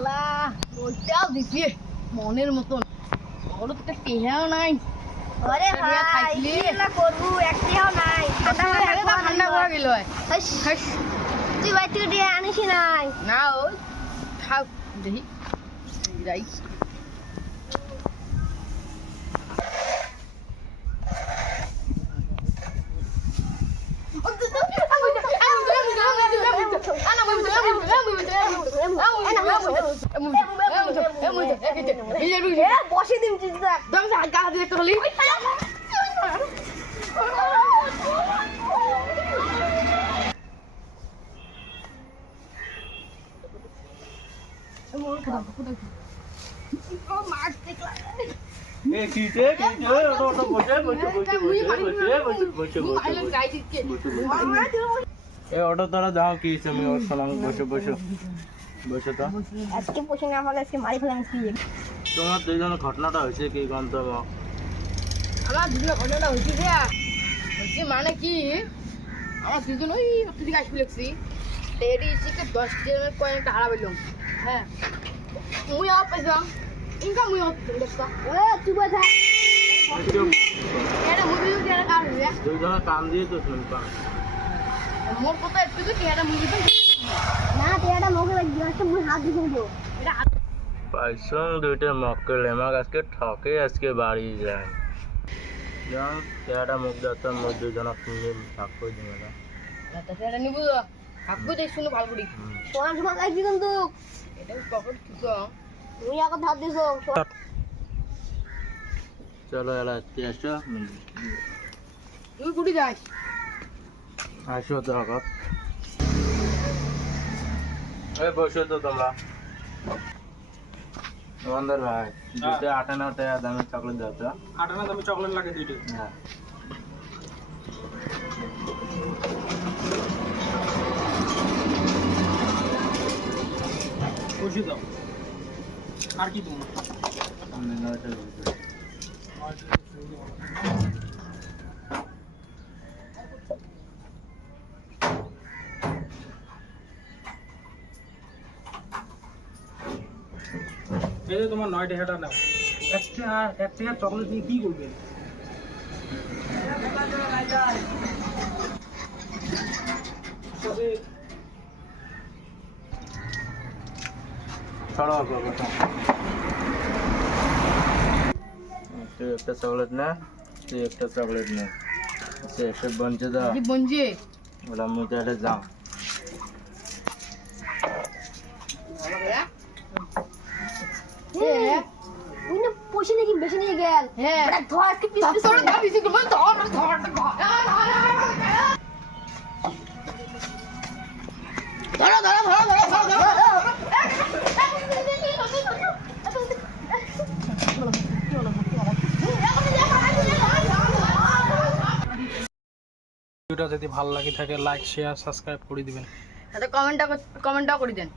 শালা ওইটাও দিছি মনের মতন ওগুলো তো টেহাও নাই আরে ভাই কি না করবো একটিও নাই ঠান্ডা পড়ে গেল তুই বাড়ি থেকে দিয়ে আনিস নাই না ওই থাক দেখি যাই বসে দিন অটো তোরা যাও কি তুমি ওর সঙ্গে বসে বসে বসে তো আজকে বসে না হলে আজকে মারি ফেলাম কি তোমার দুইজনের ঘটনাটা হয়েছে কি গন্তব্য আমার দুজনের ঘটনাটা হয়েছে যে হয়েছে মানে কি আমার দুজন ওই তুই আসবি লাগছি লেডি চিকে 10 টাকা কয়েনটা হারা পেলাম হ্যাঁ মুই আপ পয়সা ইনকাম মুই আপ দেখছা ওরে তুই বসা এটা মুই দুজন টাকা কার রে দুইজনের কান দিয়ে তো শুনবা মোর কথা একটু তো এটা মুই তো না তেটা মোকে লাগি আছে মুই হাত দিয়ে দেব এটা পাইছং দুইটা মক্কেল এমাক আজকে ঠকে আজকে বাড়ি যায় যাও তেটা মুখ দাতা মুখ দুইজনক কিনে ভাগ করে দিবে না এটা সেটা নিব কাকু দেখ শুনো ভালো করি সোনা সোনা লাগি কিন্তু এটা পকেট কিছু তুই আগে হাত দিছো চলো এলা এসো তুই কুড়ি যাস আসো তো আগত এই বসো তো তোমরা দোকানদার ভাই দুটো 8 টাকা দামের চকলেট দাও তো 8 দামে চকলেট লাগে দুইটা হ্যাঁ বসে দাও আর কি তুমি আমি 9 টাকা বলছি এই যে তোমার 9 টাকাটা নাও এক টাকা চকলেট দিয়ে কি করবে ছাড়ো বাবা তুই একটা চকলেট না তুই একটা চকলেট নে সে সব বঞ্চে দাও কি বঞ্জে ওলা মুই এটা যাও তুই না পয়সা নাকি বেশি নিয়ে গেল হ্যাঁ বড় ধর আজকে পিস পিস তোর দাবি ছিল মানে ধর ধর ধরো ধরো ধরো ধরো ধরো ভিডিওটা যদি ভালো লাগে থাকে লাইক শেয়ার সাবস্ক্রাইব করে দিবেন কমেন্টটা করে দেন